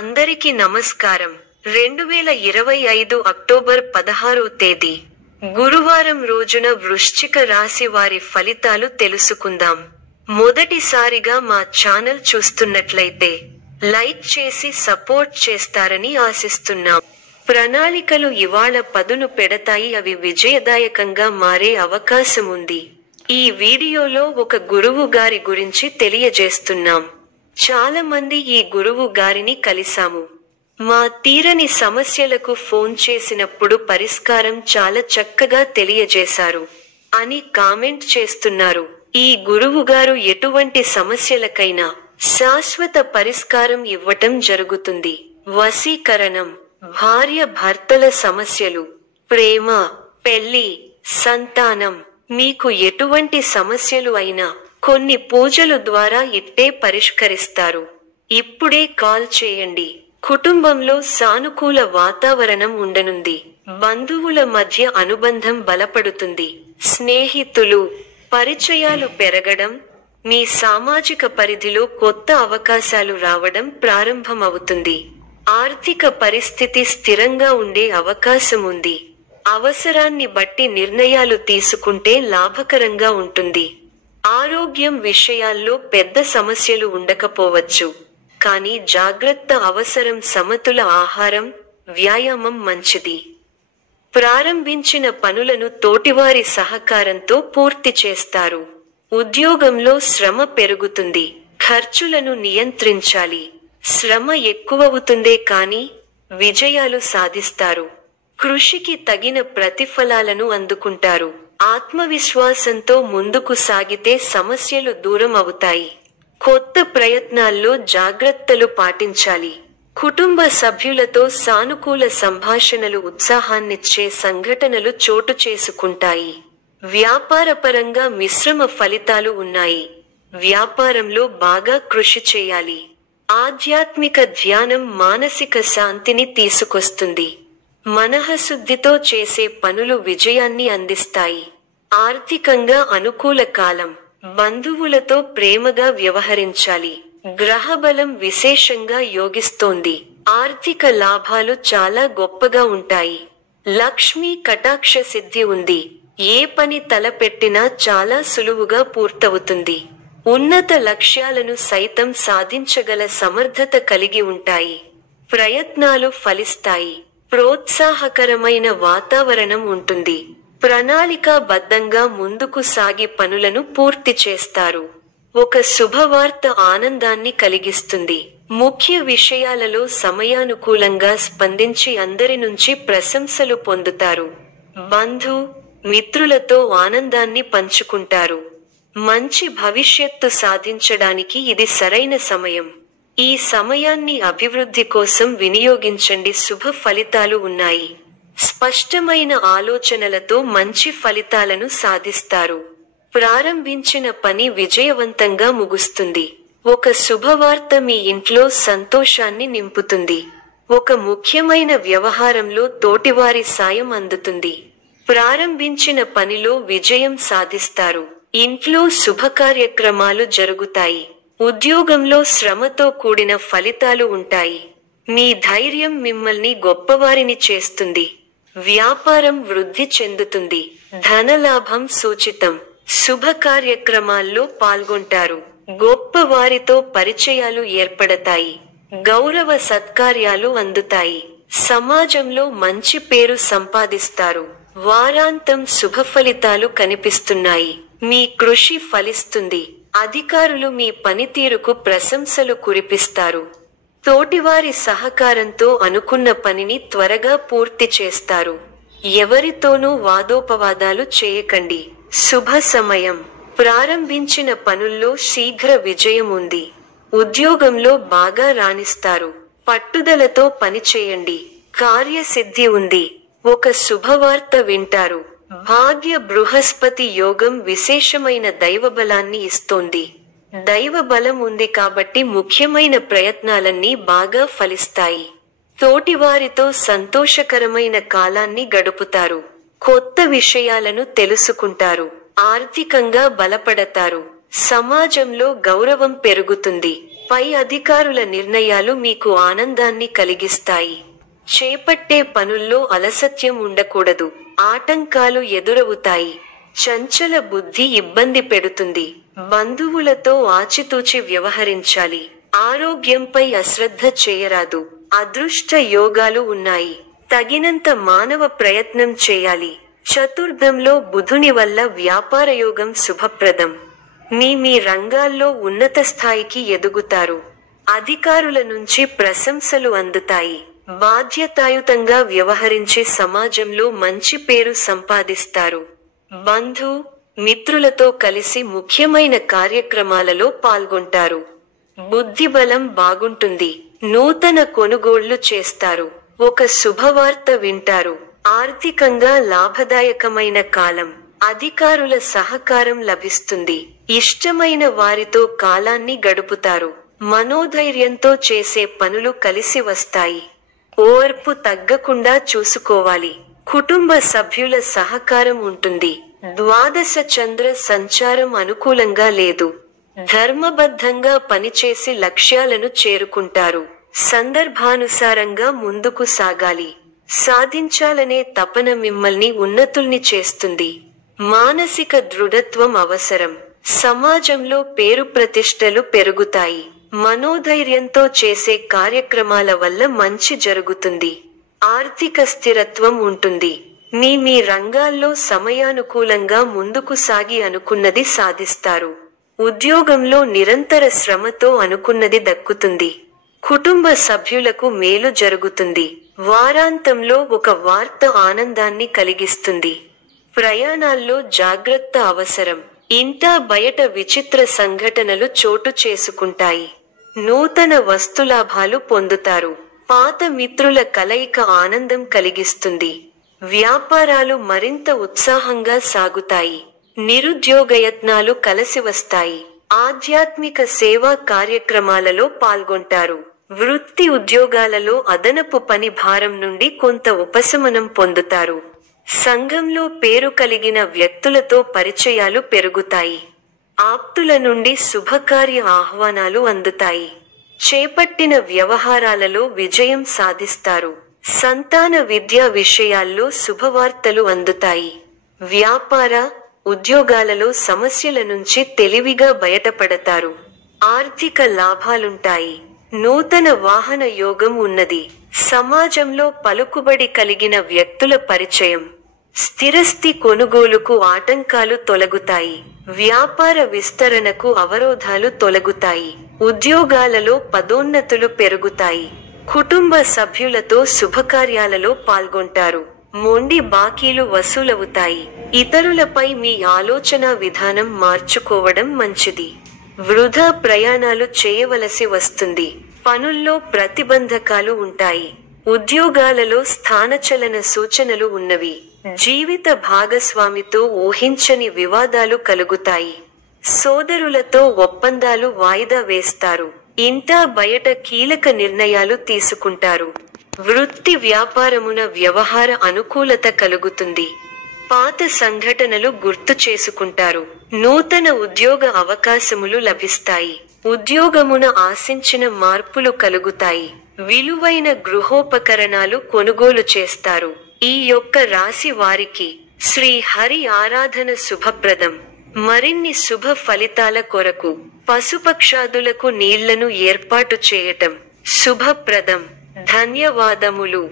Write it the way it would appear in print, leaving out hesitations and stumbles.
అందరికీ నమస్కారం. 2025 అక్టోబర్ 16వ తేదీ గురువారం రోజున వృశ్చిక రాశి వారి ఫలితాలు తెలుసుకుందాం. మొదటిసారిగా మా ఛానల్ చూస్తున్నట్లయితే లైక్ చేసి సపోర్ట్ చేస్తారని ఆశిస్తున్నాం. ప్రణాళికలు ఇవాళ పదును పెడతాయి, అవి విజయదాయకంగా మారే అవకాశం ఉంది. ఈ వీడియోలో ఒక గురువు గారి గురించి తెలియజేస్తున్నాం. చాలా మంది ఈ గురువు గారిని కలిసాము. మా తీరని సమస్యలకు ఫోన్ చేసినప్పుడు పరిష్కారం చాలా చక్కగా తెలియజేశారు అని కామెంట్ చేస్తున్నారు. ఈ గురువు గారు ఎటువంటి సమస్యలకైనా శాశ్వత పరిష్కారం ఇవ్వటం జరుగుతుంది. వశీకరణం, భార్య భర్తల సమస్యలు, ప్రేమ, పెళ్లి, సంతానం, మీకు ఎటువంటి సమస్యలు అయినా కొన్ని పూజలు ద్వారా ఇట్టే పరిష్కరిస్తారు. ఇప్పుడే కాల్ చేయండి. కుటుంబంలో సానుకూల వాతావరణం ఉండనుంది. బంధువుల మధ్య అనుబంధం బలపడుతుంది. స్నేహితులు, పరిచయాలు పెరగడం, మీ సామాజిక పరిధిలో కొత్త అవకాశాలు రావడం ప్రారంభమవుతుంది. ఆర్థిక పరిస్థితి స్థిరంగా ఉండే అవకాశం ఉంది. అవసరాన్ని బట్టి నిర్ణయాలు తీసుకుంటే లాభకరంగా ఉంటుంది. ఆరోగ్యం విషయాల్లో పెద్ద సమస్యలు ఉండకపోవచ్చు, కానీ జాగ్రత్త అవసరం. సమతుల ఆహారం, వ్యాయామం మంచిది. ప్రారంభించిన పనులను తోటివారి సహకారంతో పూర్తి చేస్తారు. ఉద్యోగంలో శ్రమ పెరుగుతుంది. ఖర్చులను నియంత్రించాలి. శ్రమ ఎక్కువవుతుందే కానీ విజయాలు సాధిస్తారు. కృషికి తగిన ప్రతిఫలాలను అందుకుంటారు. ఆత్మవిశ్వాసంతో ముందుకు సాగితే సమస్యలు దూరం అవుతాయి. కొత్త ప్రయత్నాల్లో జాగ్రత్తలు పాటించాలి. కుటుంబ సభ్యులతో సానుకూల సంభాషణలు ఉత్సాహాన్నిచ్చే సంఘటనలు చోటు చేసుకుంటాయి. వ్యాపారపరంగా మిశ్రమ ఫలితాలు ఉన్నాయి. వ్యాపారంలో బాగా కృషి చేయాలి. ఆధ్యాత్మిక ధ్యానం మానసిక శాంతిని తీసుకొస్తుంది. మనఃశుద్ధితో చేసే పనులు విజయాన్ని అందిస్తాయి. ఆర్థికంగా అనుకూల కాలం. బంధువులతో ప్రేమగా వ్యవహరించాలి. గ్రహబలం విశేషంగా యోగిస్తోంది. ఆర్థిక లాభాలు చాలా గొప్పగా ఉంటాయి. లక్ష్మీ కటాక్ష సిద్ధి ఉంది. ఏ పని తలపెట్టినా చాలా సులువుగా పూర్తవుతుంది. ఉన్నత లక్ష్యాలను సైతం సాధించగల సమర్థత కలిగి ఉంటాయి. ప్రయత్నాలు ఫలిస్తాయి. ప్రోత్సాహకరమైన వాతావరణం ఉంటుంది. ప్రణాళికాబద్ధంగా ముందుకు సాగి పనులను పూర్తి చేస్తారు. ఒక శుభవార్త ఆనందాన్ని కలిగిస్తుంది. ముఖ్య విషయాలలో సమయానుకూలంగా స్పందించి అందరి నుంచి ప్రశంసలు పొందుతారు. బంధు, మిత్రులతో ఆనందాన్ని పంచుకుంటారు. మంచి భవిష్యత్తు సాధించడానికి ఇది సరైన సమయం. ఈ సమయాన్ని అభివృద్ధి కోసం వినియోగించండి. శుభ ఫలితాలు ఉన్నాయి. స్పష్టమైన ఆలోచనలతో మంచి ఫలితాలను సాధిస్తారు. ప్రారంభించిన పని విజయవంతంగా ముగుస్తుంది. ఒక శుభవార్త మీ ఇంట్లో సంతోషాన్ని నింపుతుంది. ఒక ముఖ్యమైన వ్యవహారంలో తోటివారి సాయం అందుతుంది. ప్రారంభించిన పనిలో విజయం సాధిస్తారు. ఇంట్లో శుభకార్యక్రమాలు జరుగుతాయి. ఉద్యోగంలో శ్రమతో కూడిన ఫలితాలు ఉంటాయి. మీ ధైర్యం మిమ్మల్ని గొప్పవారిని చేస్తుంది. వ్యాపారం వృద్ధి చెందుతుంది. ధనలాభం సూచితం. శుభ కార్యక్రమాల్లో పాల్గొంటారు. గొప్ప వారితో పరిచయాలు ఏర్పడతాయి. గౌరవ సత్కార్యాలు అందుతాయి. సమాజంలో మంచి పేరు సంపాదిస్తారు. వారాంతం శుభ ఫలితాలు కనిపిస్తున్నాయి. మీ కృషి ఫలిస్తుంది. అధికారులు మీ పనితీరుకు ప్రశంసలు కురిపిస్తారు. తోటివారి సహకారంతో అనుకున్న పనిని త్వరగా పూర్తి చేస్తారు. ఎవరితోనూ వాదోపవాదాలు చేయకండి. శుభ సమయం. ప్రారంభించిన పనుల్లో శీఘ్ర విజయం ఉంది. ఉద్యోగంలో బాగా రాణిస్తారు. పట్టుదలతో పనిచేయండి. కార్యసిద్ధి ఉంది. ఒక శుభవార్త వింటారు. భాగ్య బృహస్పతి యోగం విశేషమైన దైవబలాన్ని ఇస్తోంది. దైవబలం ఉంది కాబట్టి ముఖ్యమైన ప్రయత్నాలన్నీ బాగా ఫలిస్తాయి. తోటివారితో సంతోషకరమైన కాలాన్ని గడుపుతారు. కొత్త విషయాలను తెలుసుకుంటారు. ఆర్థికంగా బలపడతారు. సమాజంలో గౌరవం పెరుగుతుంది. పై అధికారుల నిర్ణయాలు మీకు ఆనందాన్ని కలిగిస్తాయి. చేపట్టే పనుల్లో అలసత్యం ఉండకూడదు. ఆటంకాలు ఎదురవుతాయి. చంచల బుద్ధి ఇబ్బంది పెడుతుంది. బంధువులతో ఆచితూచి వ్యవహరించాలి. ఆరోగ్యంపై అశ్రద్ధ చేయరాదు. అదృష్ట యోగాలు ఉన్నాయి. తగినంత మానవ ప్రయత్నం చేయాలి. చతుర్థంలో బుధుని వల్ల వ్యాపారయోగం శుభప్రదం. మీ రంగాల్లో ఉన్నత స్థాయికి ఎదుగుతారు. అధికారుల నుంచి ప్రశంసలు అందుతాయి. బాధ్యతాయుతంగా వ్యవహరించి సమాజంలో మంచి పేరు సంపాదిస్తారు. బంధు మిత్రులతో కలిసి ముఖ్యమైన కార్యక్రమాలలో పాల్గొంటారు. బుద్ధిబలం బాగుంటుంది. నూతన కొనుగోళ్లు చేస్తారు. ఒక శుభవార్త వింటారు. ఆర్థికంగా లాభదాయకమైన కాలం. అధికారుల సహకారం లభిస్తుంది. ఇష్టమైన వారితో కాలాన్ని గడుపుతారు. మనోధైర్యంతో చేసే పనులు కలిసి వస్తాయి. ఓర్పు తగ్గకుండా చూసుకోవాలి. కుటుంబ సభ్యుల సహకారం ఉంటుంది. ద్వాదశ చంద్ర సంచారం అనుకూలంగా లేదు. ధర్మబద్ధంగా పనిచేసి లక్ష్యాలను చేరుకుంటారు. సందర్భానుసారంగా ముందుకు సాగాలి. సాధించాలనే తపన మిమ్మల్ని ఉన్నతుల్ని చేస్తుంది. మానసిక దృఢత్వం అవసరం. సమాజంలో పేరు ప్రతిష్టలు పెరుగుతాయి. మనోధైర్యంతో చేసే కార్యక్రమాల వల్ల మంచి జరుగుతుంది. ఆర్థిక స్థిరత్వం ఉంటుంది. మీ రంగాల్లో సమయానుకూలంగా ముందుకు సాగి అనుకున్నది సాధిస్తారు. ఉద్యోగంలో నిరంతర శ్రమతో అనుకున్నది దక్కుతుంది. కుటుంబ సభ్యులకు మేలు జరుగుతుంది. వారాంతంలో ఒక వార్త ఆనందాన్ని కలిగిస్తుంది. ప్రయాణాల్లో జాగ్రత్త అవసరం. ఇంటా బయట విచిత్ర సంఘటనలు చోటు చేసుకుంటాయి. నూతన వస్తులాభాలు పొందుతారు. పాత మిత్రుల కలయిక ఆనందం కలిగిస్తుంది. వ్యాపారాలు మరింత ఉత్సాహంగా సాగుతాయి. నిరుద్యోగయత్నాలు కలిసి వస్తాయి. ఆధ్యాత్మిక సేవా కార్యక్రమాలలో పాల్గొంటారు. వృత్తి ఉద్యోగాలలో అదనపు పని భారం నుండి కొంత ఉపశమనం పొందుతారు. సంఘంలో పేరు కలిగిన వ్యక్తులతో పరిచయాలు పెరుగుతాయి. ఆప్తుల నుండి శుభకార్య ఆహ్వానాలు అందుతాయి. చేపట్టిన వ్యవహారాలలో విజయం సాధిస్తారు. సంతాన విద్యా విషయాల్లో శుభవార్తలు అందుతాయి. వ్యాపార ఉద్యోగాలలో సమస్యల నుంచి తెలివిగా బయటపడతారు. ఆర్థిక లాభాలుంటాయి. నూతన వాహన యోగం ఉన్నది. సమాజంలో పలుకుబడి కలిగిన వ్యక్తుల పరిచయం. స్థిరస్థి కొనుగోలుకు ఆటంకాలు తొలగుతాయి. వ్యాపార విస్తరణకు అవరోధాలు తొలగుతాయి. ఉద్యోగాలలో పదోన్నతులు పెరుగుతాయి. కుటుంబ సభ్యులతో శుభకార్యాలలో పాల్గొంటారు. మొండి బాకీలు వసూలవుతాయి. ఇతరులపై మీ ఆలోచన విధానం మార్చుకోవడం మంచిది. వృధా ప్రయాణాలు చేయవలసి వస్తుంది. పనుల్లో ప్రతిబంధకాలు ఉంటాయి. ఉద్యోగాలలో స్థానచలన సూచనలు ఉన్నవి. జీవిత భాగస్వామితో ఊహించని వివాదాలు కలుగుతాయి. సోదరులతో ఒప్పందాలు వాయిదా వేస్తారు. ఇంటా బయట కీలక నిర్ణయాలు తీసుకుంటారు. వృత్తి వ్యాపారమున వ్యవహార అనుకూలత కలుగుతుంది. పాత సంఘటనలు గుర్తు చేసుకుంటారు. నూతన ఉద్యోగ అవకాశములు లభిస్తాయి. ఉద్యోగమున ఆశించిన మార్పులు కలుగుతాయి. విలువైన గృహోపకరణాలు కొనుగోలు చేస్తారు. ఈ యొక్క రాశి వారికి శ్రీ హరి ఆరాధన శుభప్రదం. మరిన్ని శుభ ఫలితాల కొరకు పశుపక్షాదులకు నీళ్లను ఏర్పాటు చేయటం శుభప్రదం. ధన్యవాదములు.